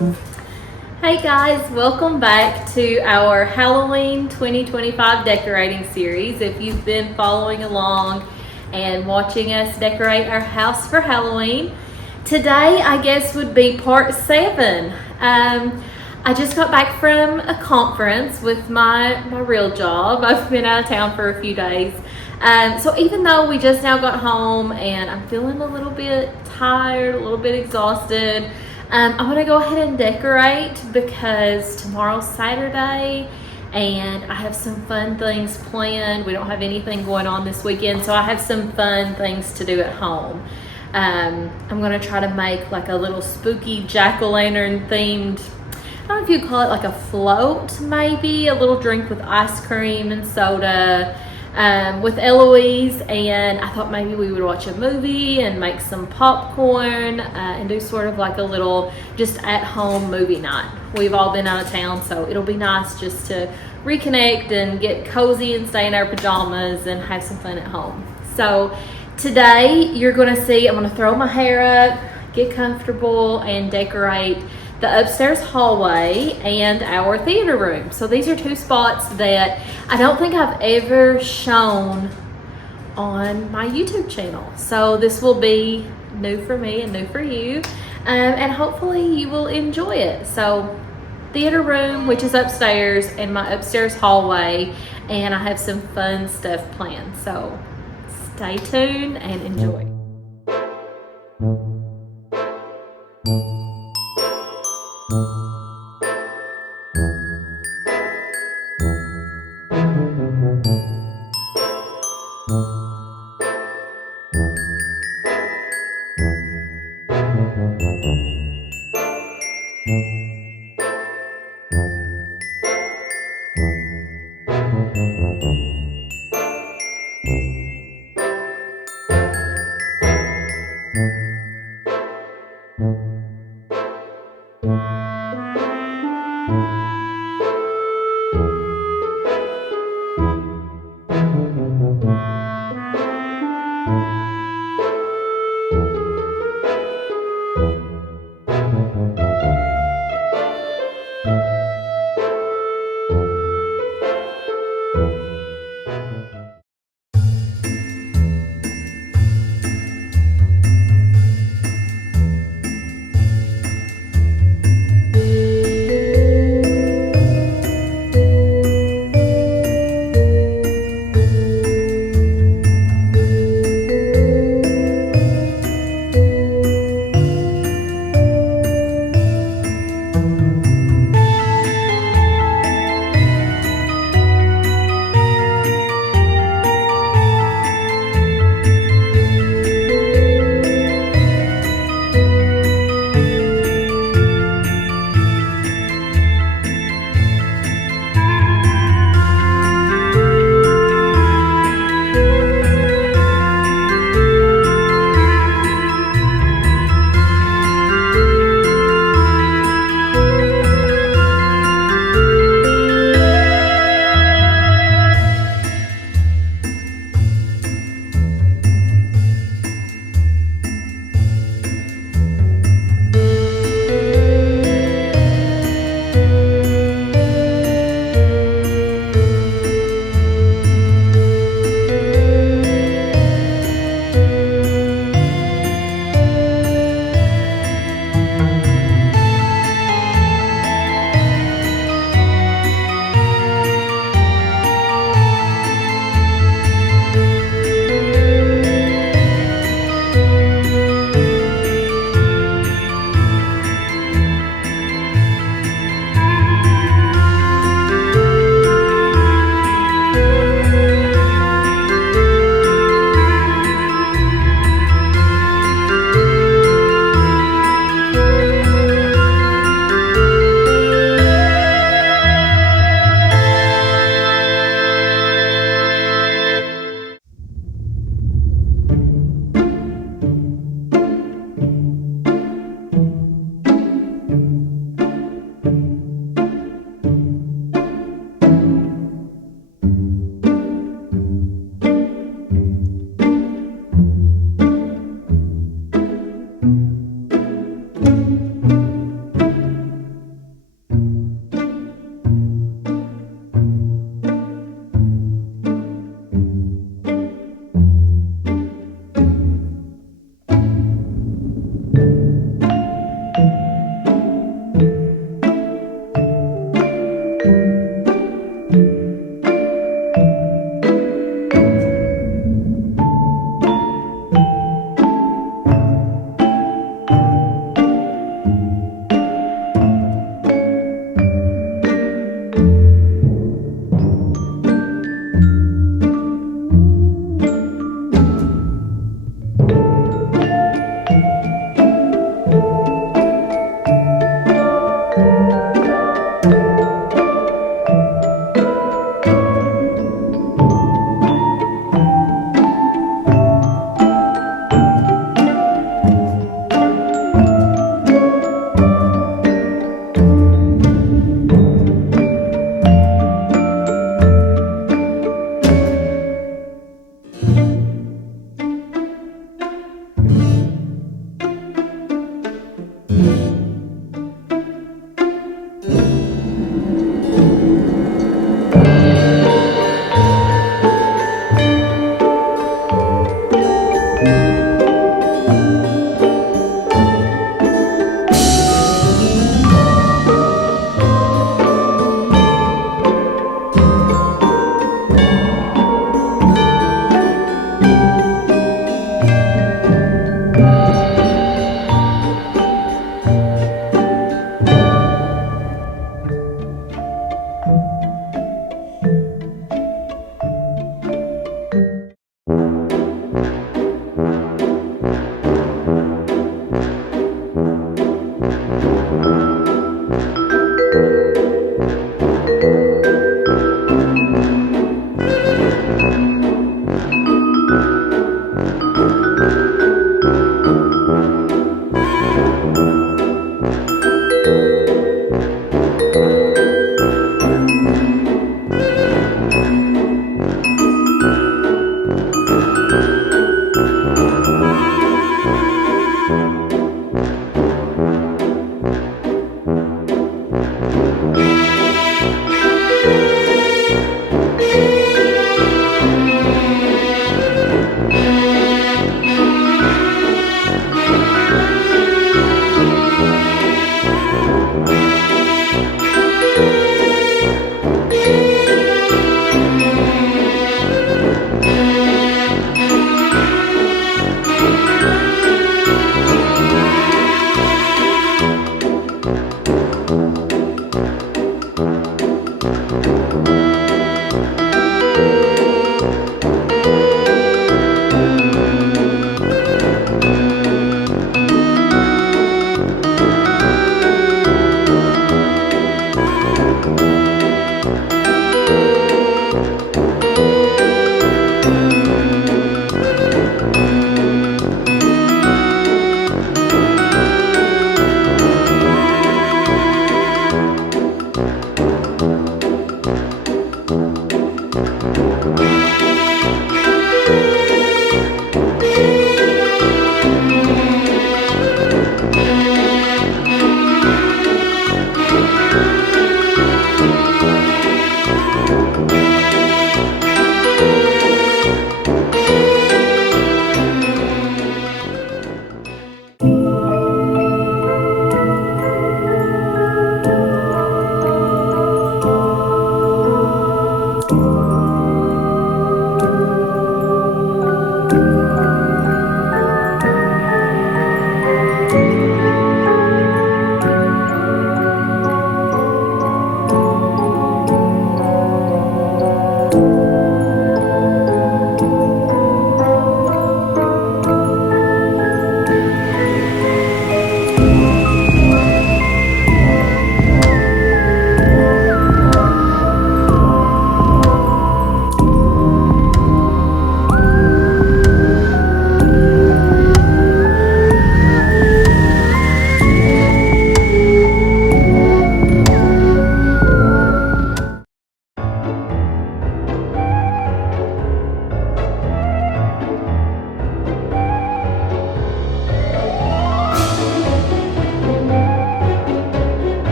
Hey guys, welcome back to our Halloween 2025 decorating series. If you've been following along and watching us decorate our house for Halloween, today I guess would be part 7. I just got back from a conference with my real job. I've been out of town for a few days. So even though we just now got home and I'm feeling a little bit tired, a little bit exhausted, I want to go ahead and decorate because tomorrow's Saturday and I have some fun things planned. We don't have anything going on this weekend, so I have some fun things to do at home. I'm going to try to make like a little spooky jack-o'-lantern themed, I don't know if you'd call it like a float, maybe, a little drink with ice cream and soda. With Eloise, and I thought maybe we would watch a movie and make some popcorn and do sort of like a little just at-home movie night. We've all been out of town, so it'll be nice just to reconnect and get cozy and stay in our pajamas and have some fun at home. So today you're going to see I'm going to throw my hair up, get comfortable, and decorate the upstairs hallway and our theater room. So these are two spots that I don't think I've ever shown on my YouTube channel. So this will be new for me and new for you. And hopefully you will enjoy it. So theater room, which is upstairs, and my upstairs hallway. And I have some fun stuff planned. So stay tuned and enjoy.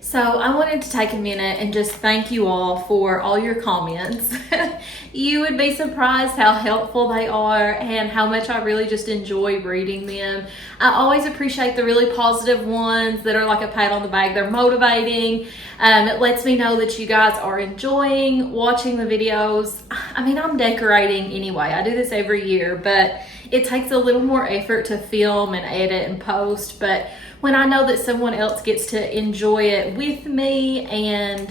So I wanted to take a minute and just thank you all for all your comments. You would be surprised how helpful they are and how much I really just enjoy reading them. I always appreciate the really positive ones that are like a pat on the back. They're motivating. It lets me know that you guys are enjoying watching the videos. I mean, I'm decorating anyway. I do this every year, but it takes a little more effort to film and edit and post, but when I know that someone else gets to enjoy it with me and,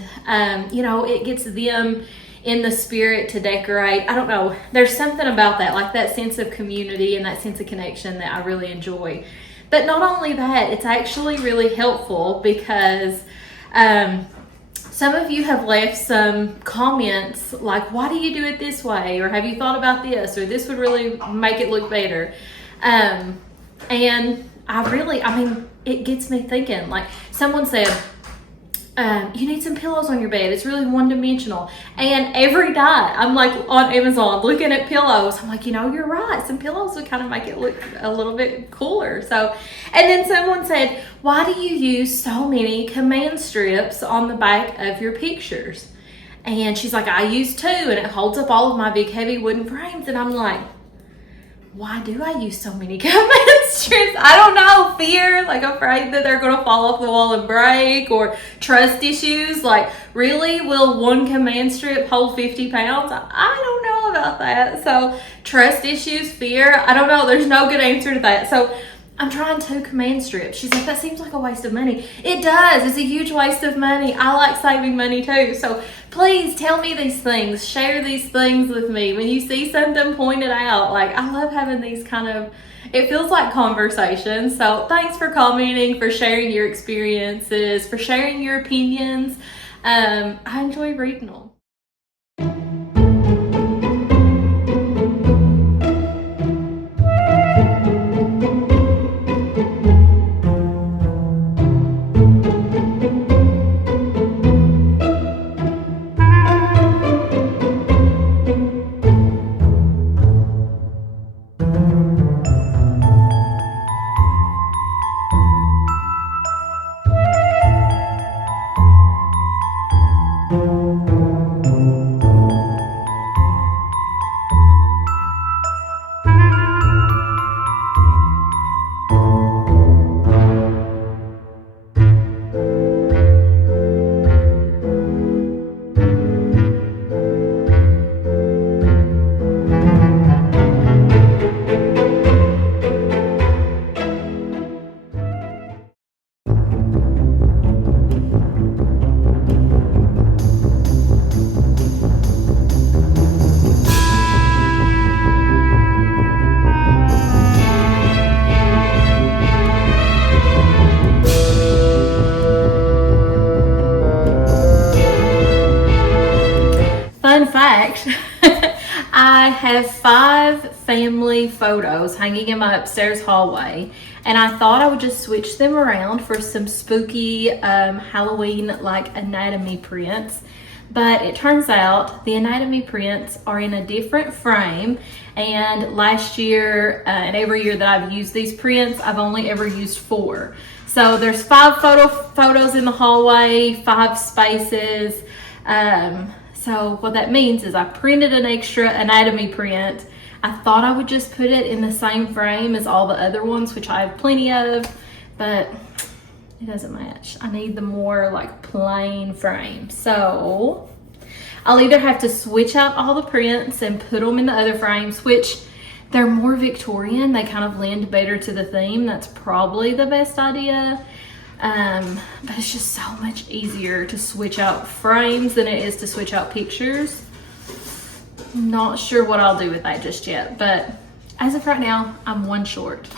you know, it gets them in the spirit to decorate. I don't know. There's something about that, like that sense of community and that sense of connection that I really enjoy. But not only that, it's actually really helpful because some of you have left some comments like, why do you do it this way? Or have you thought about this? Or this would really make it look better. And I mean, it gets me thinking. Like someone said, you need some pillows on your bed. It's really one-dimensional. And every day I'm like on Amazon looking at pillows. I'm like, you know, you're right. Some pillows would kind of make it look a little bit cooler. So, and then someone said, why do you use so many command strips on the back of your pictures? And she's like, I use 2 and it holds up all of my big heavy wooden frames. And I'm like, why do I use so many command strips? I don't know. Fear, like afraid that they're going to fall off the wall and break, or trust issues. Like, really, will one command strip hold 50 pounds? I don't know about that. So, trust issues, fear, I don't know. There's no good answer to that. So, I'm trying 2 command strips. She's like, that seems like a waste of money. It does. It's a huge waste of money. I like saving money too. So please tell me these things. Share these things with me. When you see something pointed out, like I love having these kind of, it feels like conversations. So thanks for commenting, for sharing your experiences, for sharing your opinions. I enjoy reading them. Fun fact, I have 5 family photos hanging in my upstairs hallway, and I thought I would just switch them around for some spooky Halloween like anatomy prints. But it turns out the anatomy prints are in a different frame, and last year and every year that I've used these prints, I've only ever used 4. So there's 5 photos in the hallway, 5 spaces. So what that means is I printed an extra anatomy print. I thought I would just put it in the same frame as all the other ones, which I have plenty of, but it doesn't match. I need the more like plain frame. So I'll either have to switch out all the prints and put them in the other frames, which they're more Victorian. They kind of lend better to the theme. That's probably the best idea. But it's just so much easier to switch out frames than it is to switch out pictures. I'm not sure what I'll do with that just yet, but as of right now, I'm 1 short.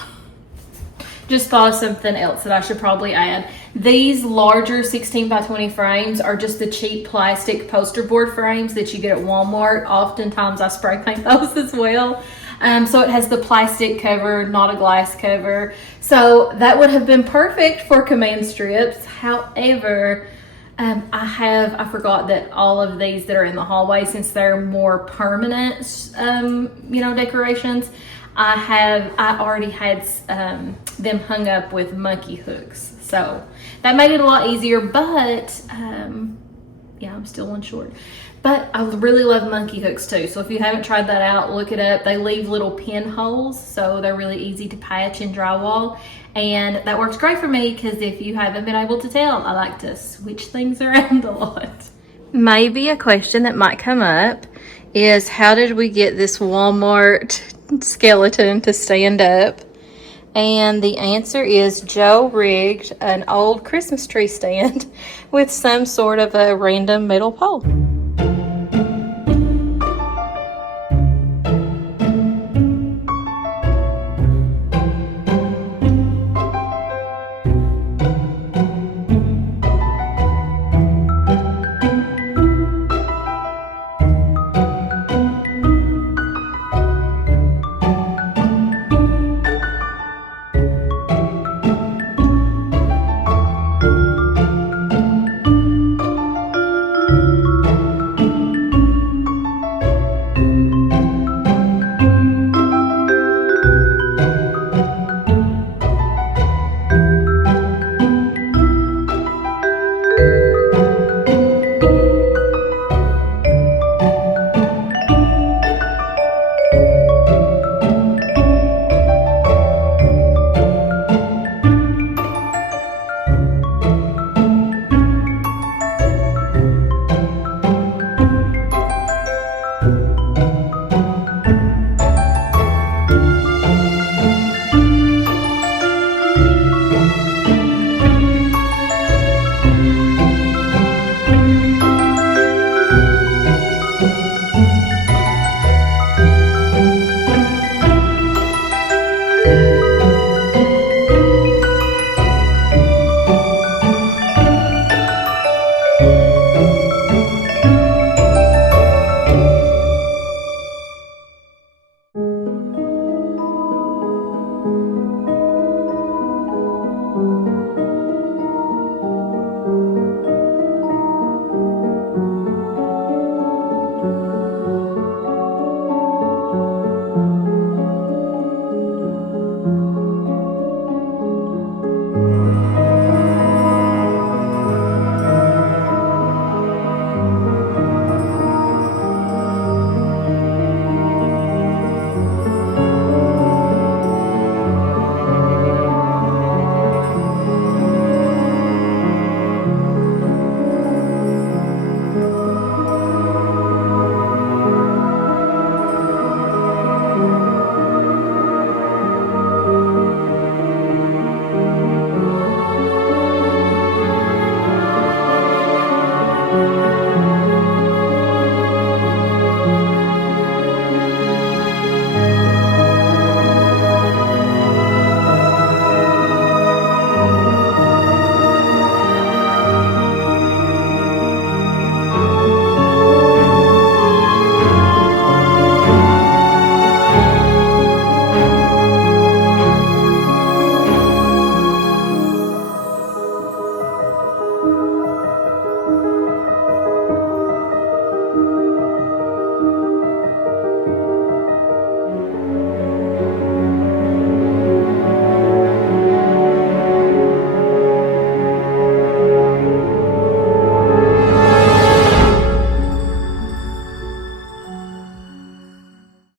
Just thought of something else that I should probably add. These larger 16 by 20 frames are just the cheap plastic poster board frames that you get at Walmart. Oftentimes I spray paint those as well. So it has the plastic cover, not a glass cover. So that would have been perfect for command strips. However, I forgot that all of these that are in the hallway, since they're more permanent, decorations, I already had them hung up with monkey hooks. So that made it a lot easier, but yeah, I'm still 1 short. But I really love monkey hooks too. So if you haven't tried that out, look it up. They leave little pinholes, so they're really easy to patch in drywall. And that works great for me because if you haven't been able to tell, I like to switch things around a lot. Maybe a question that might come up is, how did we get this Walmart skeleton to stand up. And the answer is Joe rigged an old Christmas tree stand with some sort of a random metal pole.